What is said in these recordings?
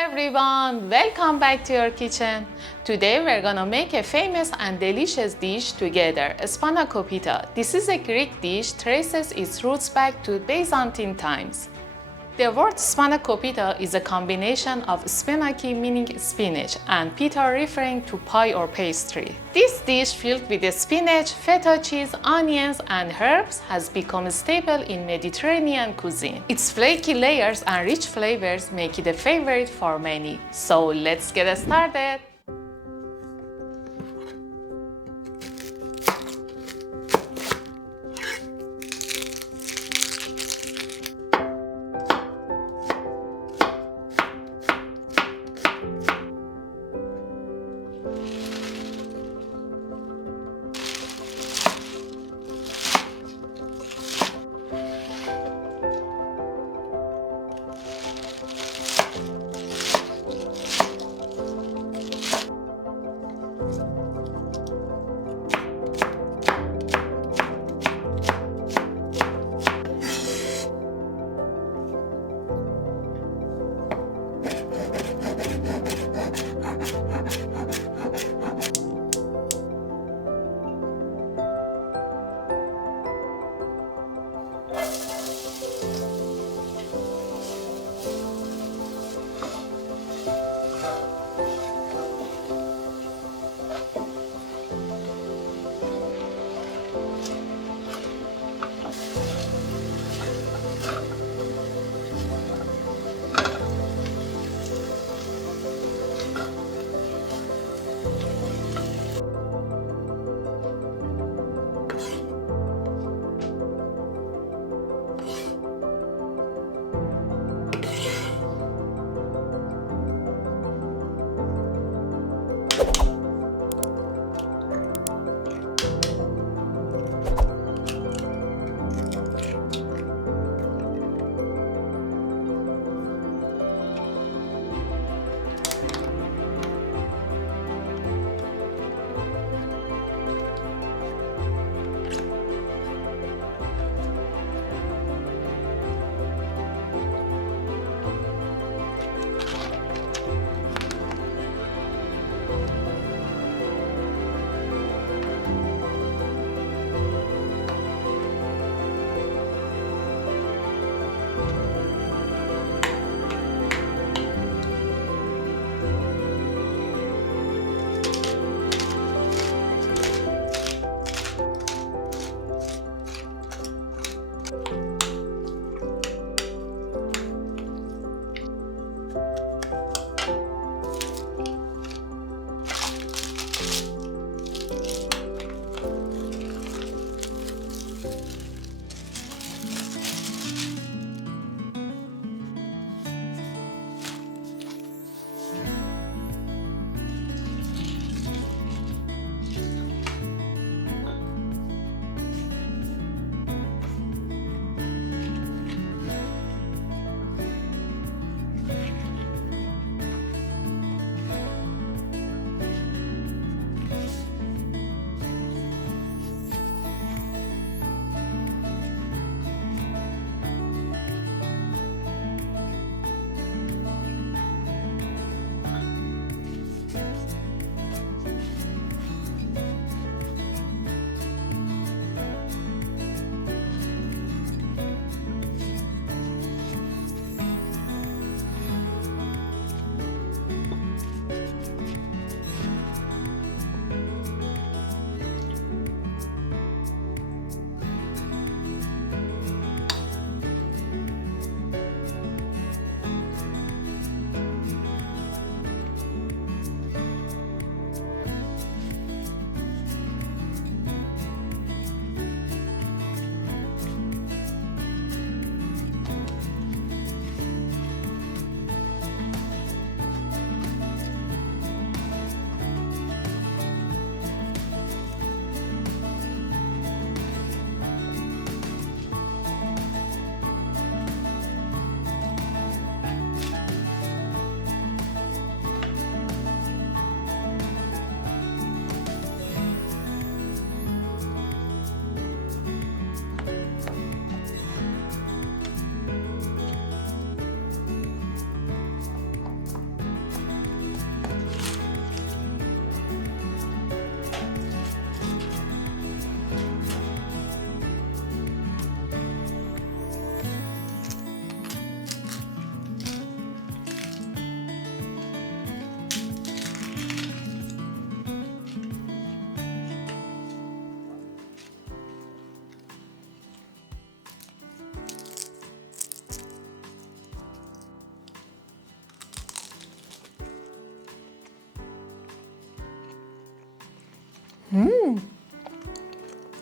everyone, welcome back to your kitchen. Today we're gonna make a famous and delicious dish together, spanakopita. This is a Greek dish, traces its roots back to Byzantine times. The word spanakopita is a combination of spanaki meaning spinach and pita referring to pie or pastry. This dish filled with spinach, feta cheese, onions and herbs has become a staple in Mediterranean cuisine. Its flaky layers and rich flavors make it a favorite for many. So let's get started.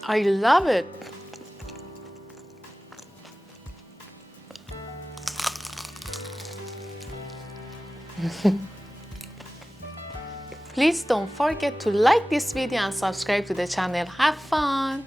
I love it. Please don't forget to like this video and subscribe to the channel. Have fun!